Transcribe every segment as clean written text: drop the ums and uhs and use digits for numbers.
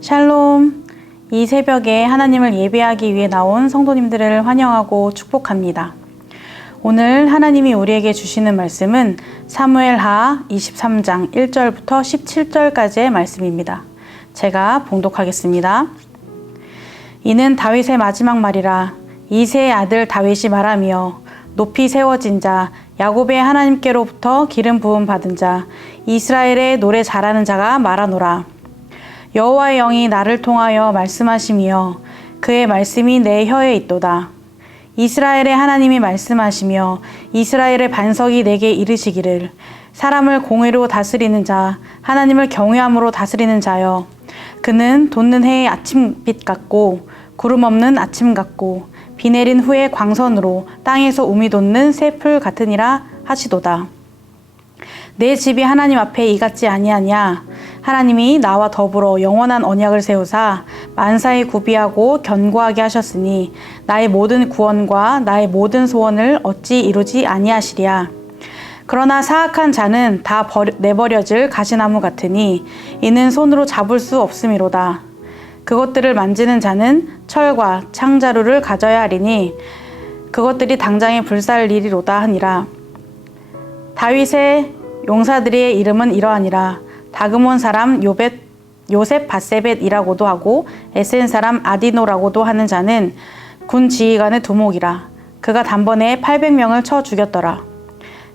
샬롬! 이 새벽에 하나님을 예배하기 위해 나온 성도님들을 환영하고 축복합니다. 오늘 하나님이 우리에게 주시는 말씀은 사무엘하 23장 1절부터 17절까지의 말씀입니다. 제가 봉독하겠습니다. 이는 다윗의 마지막 말이라. 이새의 아들 다윗이 말하며 높이 세워진 자, 야곱의 하나님께로부터 기름 부음 받은 자, 이스라엘의 노래 잘하는 자가 말하노라. 여호와의 영이 나를 통하여 말씀하시며 그의 말씀이 내 혀에 있도다. 이스라엘의 하나님이 말씀하시며 이스라엘의 반석이 내게 이르시기를 사람을 공의로 다스리는 자, 하나님을 경외함으로 다스리는 자여. 그는 돋는 해의 아침빛 같고 구름 없는 아침 같고 비 내린 후에 광선으로 땅에서 우미 돋는 새 풀 같으니라 하시도다. 내 집이 하나님 앞에 이같지 아니하냐. 하나님이 나와 더불어 영원한 언약을 세우사 만사에 구비하고 견고하게 하셨으니 나의 모든 구원과 나의 모든 소원을 어찌 이루지 아니하시랴. 그러나 사악한 자는 다 내버려질 가시나무 같으니 이는 손으로 잡을 수 없음이로다. 그것들을 만지는 자는 철과 창자루를 가져야 하리니 그것들이 당장에 불살 일이로다 하니라. 다윗의 용사들의 이름은 이러하니라. 다그몬 사람 요셉 바세벳이라고도 하고 에센 사람 아디노라고도 하는 자는 군 지휘관의 두목이라. 그가 단번에 800명을 쳐 죽였더라.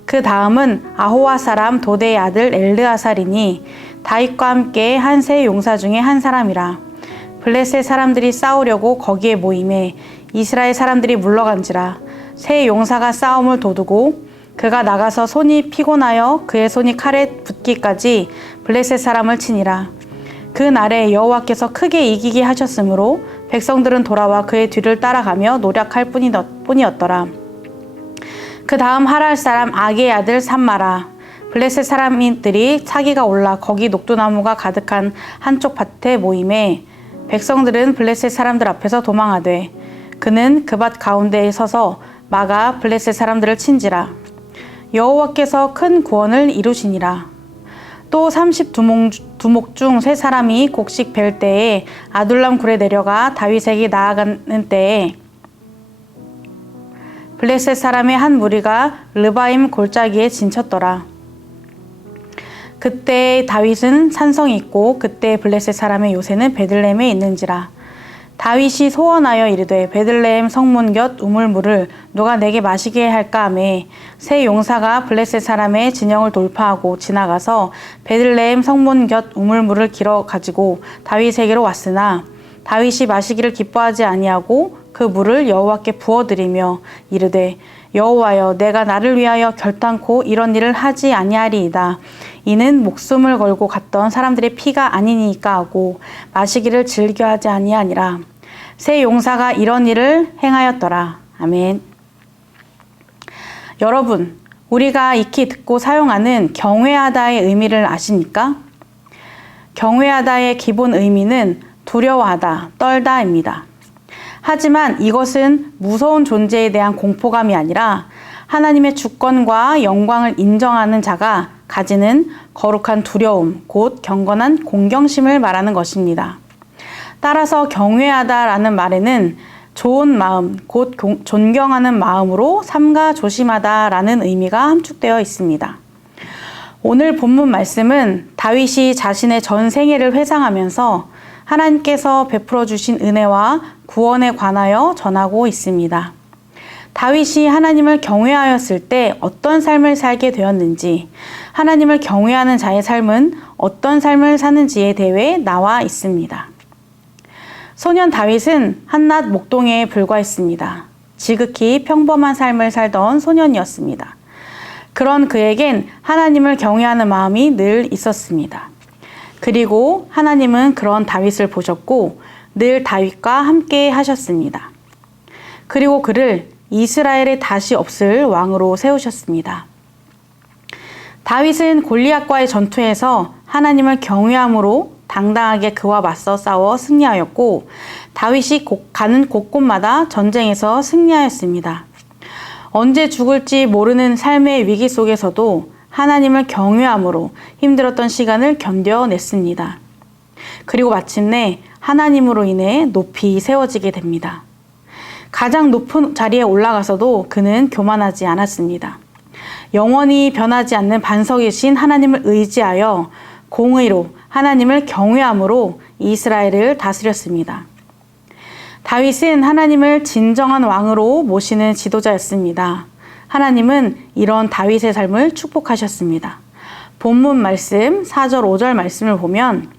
그 다음은 아호와 사람 도대의 아들 엘르아살이니 다윗과 함께 한 세 용사 중에 한 사람이라. 블레셋 사람들이 싸우려고 거기에 모임에 이스라엘 사람들이 물러간지라. 세 용사가 싸움을 도두고 그가 나가서 손이 피곤하여 그의 손이 칼에 붙기까지 블레셋 사람을 치니라. 그 날에 여호와께서 크게 이기게 하셨으므로 백성들은 돌아와 그의 뒤를 따라가며 노력할 뿐이었더라. 그 다음 하랄 사람 아게의 아들 삼마라. 블레셋 사람들이 차기가 올라 거기 녹두나무가 가득한 한쪽 밭에 모임에 백성들은 블레셋 사람들 앞에서 도망하되 그는 그 밭 가운데에 서서 막아 블레셋 사람들을 친지라. 여호와께서 큰 구원을 이루시니라. 또 32목 중 세 사람이 곡식 벨 때에 아둘람 굴에 내려가 다윗에게 나아가는 때에 블레셋 사람의 한 무리가 르바임 골짜기에 진쳤더라. 그때 다윗은 산성이 있고 그때 블레셋 사람의 요새는 베들레헴에 있는지라. 다윗이 소원하여 이르되 베들레헴 성문 곁 우물물을 누가 내게 마시게 할까 하매 세 용사가 블레셋 사람의 진영을 돌파하고 지나가서 베들레헴 성문 곁 우물물을 길어 가지고 다윗에게로 왔으나 다윗이 마시기를 기뻐하지 아니하고 그 물을 여호와께 부어드리며 이르되 여호와여, 내가 나를 위하여 결단코 이런 일을 하지 아니하리이다. 이는 목숨을 걸고 갔던 사람들의 피가 아니니까 하고 마시기를 즐겨하지 아니하니라. 세 용사가 이런 일을 행하였더라. 아멘. 여러분, 우리가 익히 듣고 사용하는 경외하다의 의미를 아십니까? 경외하다의 기본 의미는 두려워하다, 떨다입니다. 하지만 이것은 무서운 존재에 대한 공포감이 아니라 하나님의 주권과 영광을 인정하는 자가 가지는 거룩한 두려움, 곧 경건한 공경심을 말하는 것입니다. 따라서 경외하다라는 말에는 좋은 마음, 곧 존경하는 마음으로 삼가 조심하다라는 의미가 함축되어 있습니다. 오늘 본문 말씀은 다윗이 자신의 전 생애를 회상하면서 하나님께서 베풀어 주신 은혜와 구원에 관하여 전하고 있습니다. 다윗이 하나님을 경외하였을 때 어떤 삶을 살게 되었는지, 하나님을 경외하는 자의 삶은 어떤 삶을 사는지에 대해 나와 있습니다. 소년 다윗은 한낱 목동에 불과했습니다. 지극히 평범한 삶을 살던 소년이었습니다. 그런 그에겐 하나님을 경외하는 마음이 늘 있었습니다. 그리고 하나님은 그런 다윗을 보셨고 늘 다윗과 함께 하셨습니다. 그리고 그를 이스라엘에 다시 없을 왕으로 세우셨습니다. 다윗은 골리앗과의 전투에서 하나님을 경외함으로 당당하게 그와 맞서 싸워 승리하였고 다윗이 가는 곳곳마다 전쟁에서 승리하였습니다. 언제 죽을지 모르는 삶의 위기 속에서도 하나님을 경외함으로 힘들었던 시간을 견뎌냈습니다. 그리고 마침내 하나님으로 인해 높이 세워지게 됩니다. 가장 높은 자리에 올라가서도 그는 교만하지 않았습니다. 영원히 변하지 않는 반석이신 하나님을 의지하여 공의로 하나님을 경외함으로 이스라엘을 다스렸습니다. 다윗은 하나님을 진정한 왕으로 모시는 지도자였습니다. 하나님은 이런 다윗의 삶을 축복하셨습니다. 본문 말씀 4절 5절 말씀을 보면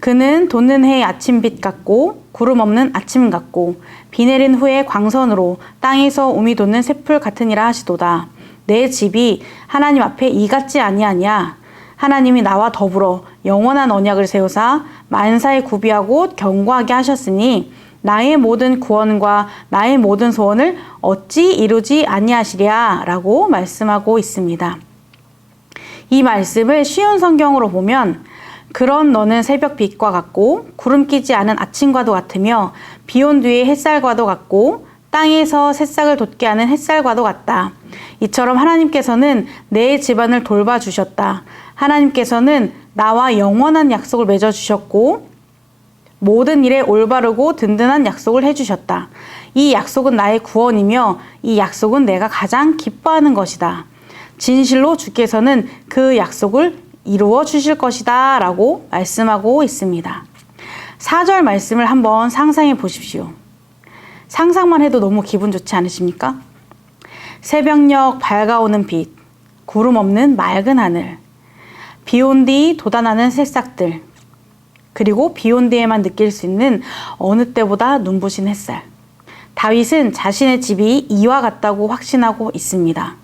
그는 돋는 해의 아침빛 같고 구름 없는 아침 같고 비 내린 후에 광선으로 땅에서 우미 돋는 새풀 같으니라 하시도다. 내 집이 하나님 앞에 이 같지 아니하냐. 하나님이 나와 더불어 영원한 언약을 세우사 만사에 구비하고 견고하게 하셨으니 나의 모든 구원과 나의 모든 소원을 어찌 이루지 아니하시랴 라고 말씀하고 있습니다. 이 말씀을 쉬운 성경으로 보면 그런 너는 새벽 빛과 같고 구름 끼지 않은 아침과도 같으며 비 온 뒤의 햇살과도 같고 땅에서 새싹을 돋게 하는 햇살과도 같다. 이처럼 하나님께서는 내 집안을 돌봐주셨다. 하나님께서는 나와 영원한 약속을 맺어주셨고 모든 일에 올바르고 든든한 약속을 해주셨다. 이 약속은 나의 구원이며 이 약속은 내가 가장 기뻐하는 것이다. 진실로 주께서는 그 약속을 이루어 주실 것이다 라고 말씀하고 있습니다. 4절 말씀을 한번 상상해 보십시오. 상상만 해도 너무 기분 좋지 않으십니까? 새벽녘 밝아오는 빛, 구름 없는 맑은 하늘, 비 온 뒤 돋아나는 새싹들, 그리고 비 온 뒤에만 느낄 수 있는 어느 때보다 눈부신 햇살. 다윗은 자신의 집이 이와 같다고 확신하고 있습니다.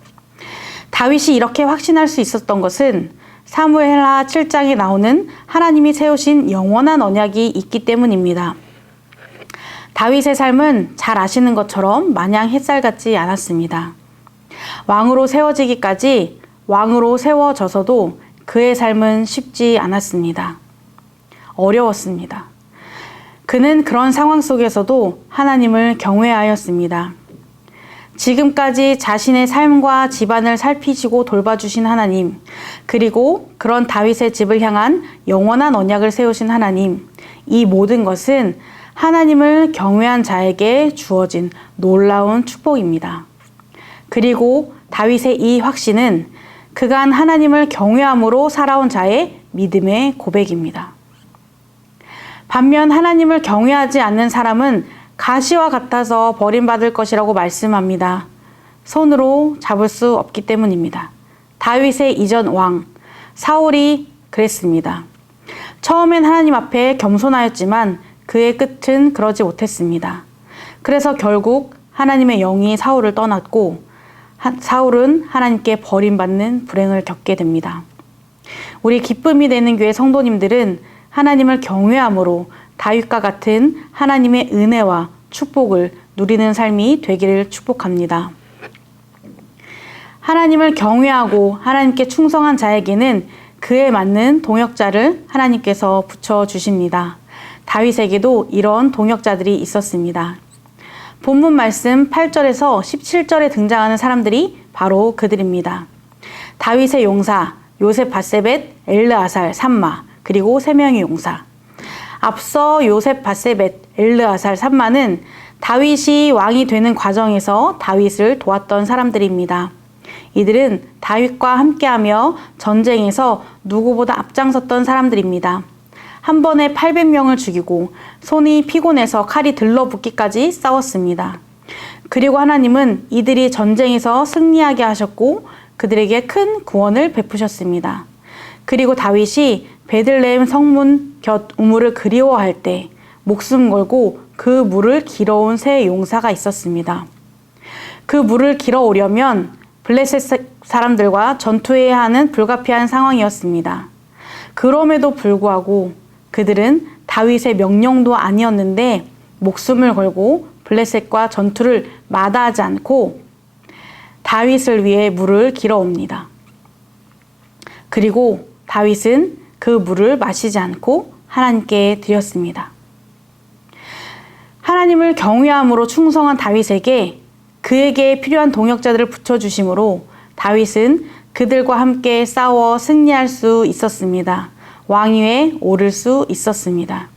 다윗이 이렇게 확신할 수 있었던 것은 사무엘하 7장에 나오는 하나님이 세우신 영원한 언약이 있기 때문입니다. 다윗의 삶은 잘 아시는 것처럼 마냥 햇살 같지 않았습니다. 왕으로 세워지기까지 왕으로 세워져서도 그의 삶은 쉽지 않았습니다. 어려웠습니다. 그는 그런 상황 속에서도 하나님을 경외하였습니다. 지금까지 자신의 삶과 집안을 살피시고 돌봐주신 하나님, 그리고 그런 다윗의 집을 향한 영원한 언약을 세우신 하나님, 이 모든 것은 하나님을 경외한 자에게 주어진 놀라운 축복입니다. 그리고 다윗의 이 확신은 그간 하나님을 경외함으로 살아온 자의 믿음의 고백입니다. 반면 하나님을 경외하지 않는 사람은 가시와 같아서 버림받을 것이라고 말씀합니다. 손으로 잡을 수 없기 때문입니다. 다윗의 이전 왕 사울이 그랬습니다. 처음엔 하나님 앞에 겸손하였지만 그의 끝은 그러지 못했습니다. 그래서 결국 하나님의 영이 사울을 떠났고 사울은 하나님께 버림받는 불행을 겪게 됩니다. 우리 기쁨이 되는 교회 성도님들은 하나님을 경외함으로 다윗과 같은 하나님의 은혜와 축복을 누리는 삶이 되기를 축복합니다. 하나님을 경외하고 하나님께 충성한 자에게는 그에 맞는 동역자를 하나님께서 붙여주십니다. 다윗에게도 이런 동역자들이 있었습니다. 본문 말씀 8절에서 17절에 등장하는 사람들이 바로 그들입니다. 다윗의 용사 요셉 바세벳, 엘르아살, 삼마, 그리고 3명의 용사. 앞서 요셉 바세벳, 엘르아살, 삼마는 다윗이 왕이 되는 과정에서 다윗을 도왔던 사람들입니다. 이들은 다윗과 함께하며 전쟁에서 누구보다 앞장섰던 사람들입니다. 한 번에 800명을 죽이고 손이 피곤해서 칼이 들러붙기까지 싸웠습니다. 그리고 하나님은 이들이 전쟁에서 승리하게 하셨고 그들에게 큰 구원을 베푸셨습니다. 그리고 다윗이 베들레헴 성문 곁 우물을 그리워할 때 목숨 걸고 그 물을 길어온 세 용사가 있었습니다. 그 물을 길어오려면 블레셋 사람들과 전투해야 하는 불가피한 상황이었습니다. 그럼에도 불구하고 그들은 다윗의 명령도 아니었는데 목숨을 걸고 블레셋과 전투를 마다하지 않고 다윗을 위해 물을 길어옵니다. 그리고 다윗은 그 물을 마시지 않고 하나님께 드렸습니다. 하나님을 경외함으로 충성한 다윗에게 그에게 필요한 동역자들을 붙여주심으로 다윗은 그들과 함께 싸워 승리할 수 있었습니다. 왕위에 오를 수 있었습니다.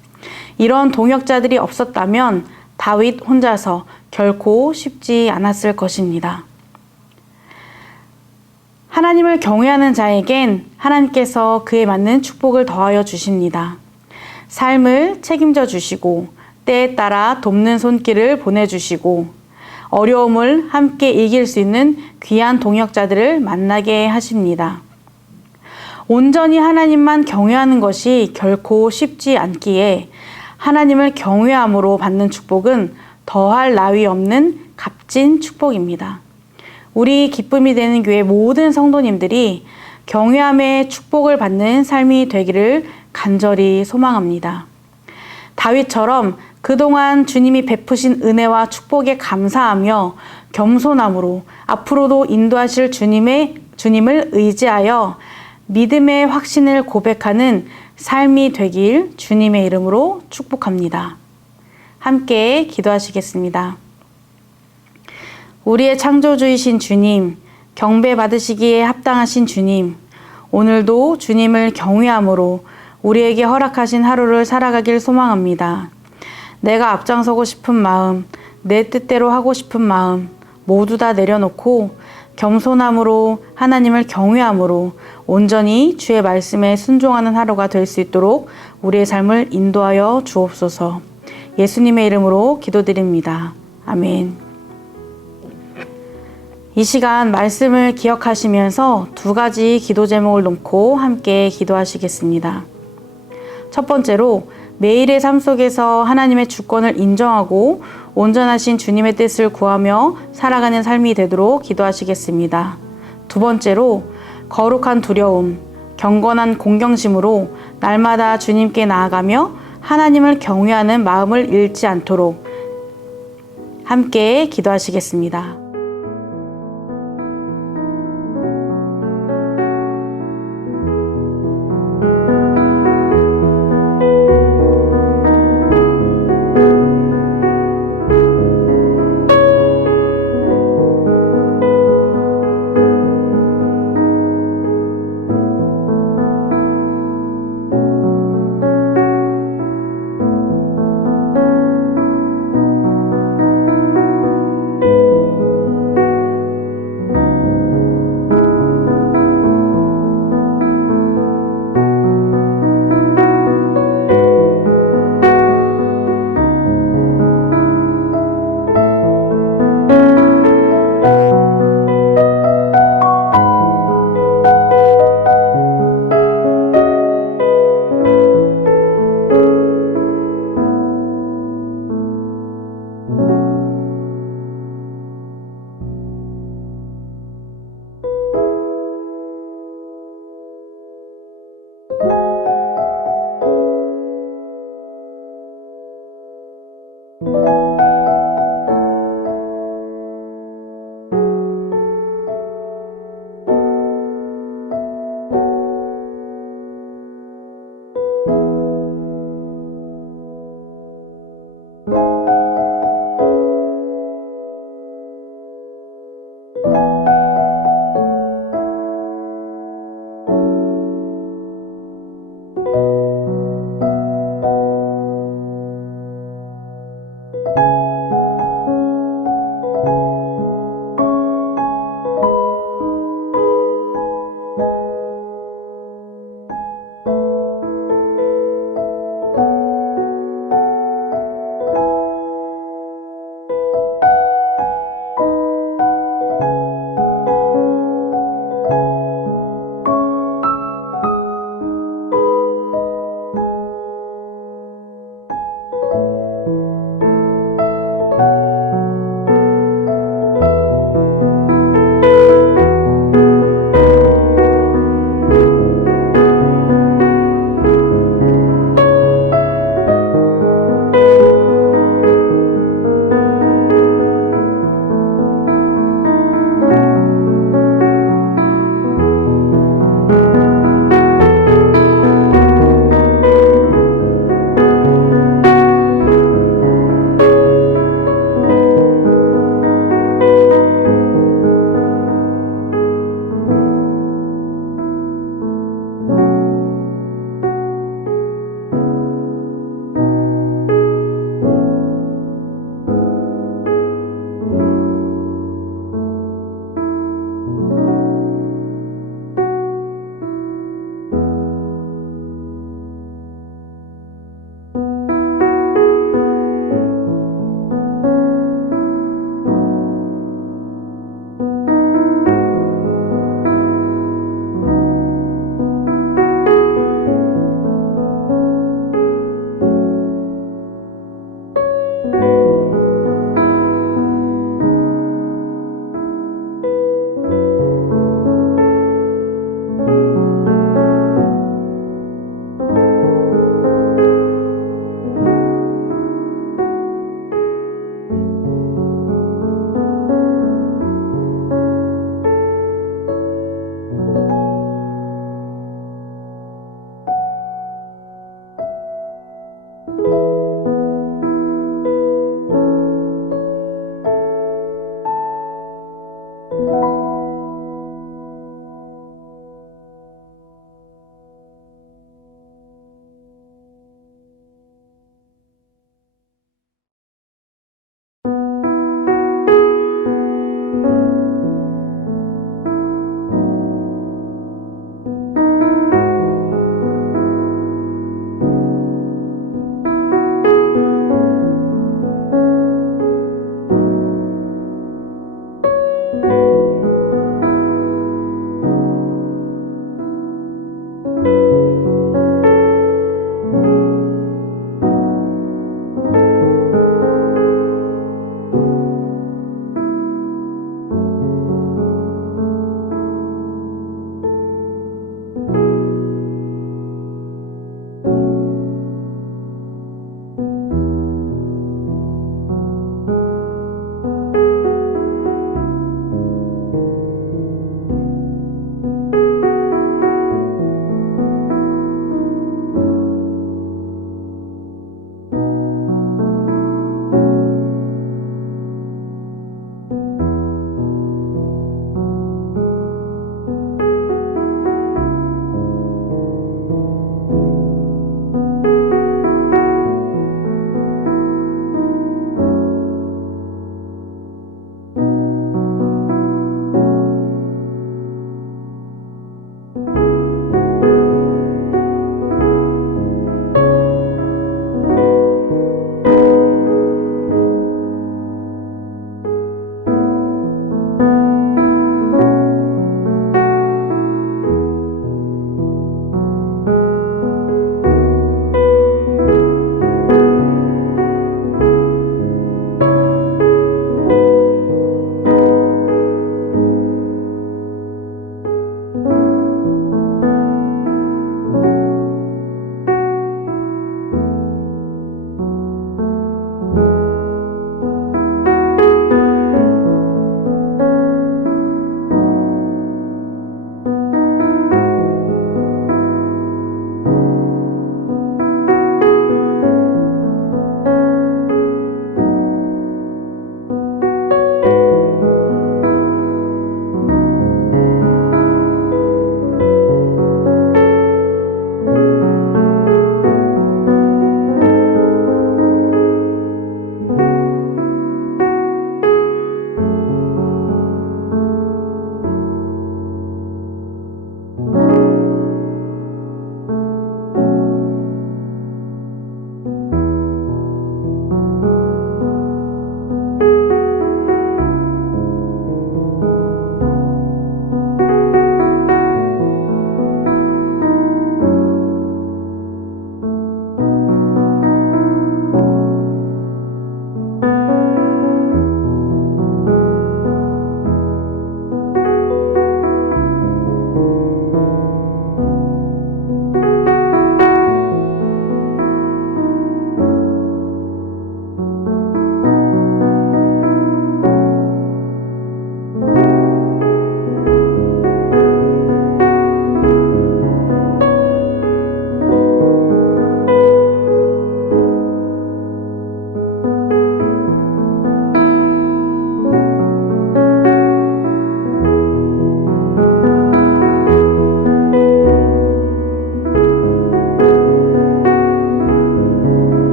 이런 동역자들이 없었다면 다윗 혼자서 결코 쉽지 않았을 것입니다. 하나님을 경외하는 자에겐 하나님께서 그에 맞는 축복을 더하여 주십니다. 삶을 책임져 주시고 때에 따라 돕는 손길을 보내주시고 어려움을 함께 이길 수 있는 귀한 동역자들을 만나게 하십니다. 온전히 하나님만 경외하는 것이 결코 쉽지 않기에 하나님을 경외함으로 받는 축복은 더할 나위 없는 값진 축복입니다. 우리 기쁨이 되는 교회 모든 성도님들이 경외함의 축복을 받는 삶이 되기를 간절히 소망합니다. 다윗처럼 그동안 주님이 베푸신 은혜와 축복에 감사하며 겸손함으로 앞으로도 인도하실 주님을 의지하여 믿음의 확신을 고백하는 삶이 되길 주님의 이름으로 축복합니다. 함께 기도하시겠습니다. 우리의 창조주이신 주님, 경배받으시기에 합당하신 주님, 오늘도 주님을 경외함으로 우리에게 허락하신 하루를 살아가길 소망합니다. 내가 앞장서고 싶은 마음, 내 뜻대로 하고 싶은 마음 모두 다 내려놓고 겸손함으로 하나님을 경외함으로 온전히 주의 말씀에 순종하는 하루가 될 수 있도록 우리의 삶을 인도하여 주옵소서. 예수님의 이름으로 기도드립니다. 아멘. 이 시간 말씀을 기억하시면서 두 가지 기도 제목을 놓고 함께 기도하시겠습니다. 첫 번째로 매일의 삶 속에서 하나님의 주권을 인정하고 온전하신 주님의 뜻을 구하며 살아가는 삶이 되도록 기도하시겠습니다. 두 번째로 거룩한 두려움, 경건한 공경심으로 날마다 주님께 나아가며 하나님을 경외하는 마음을 잃지 않도록 함께 기도하시겠습니다.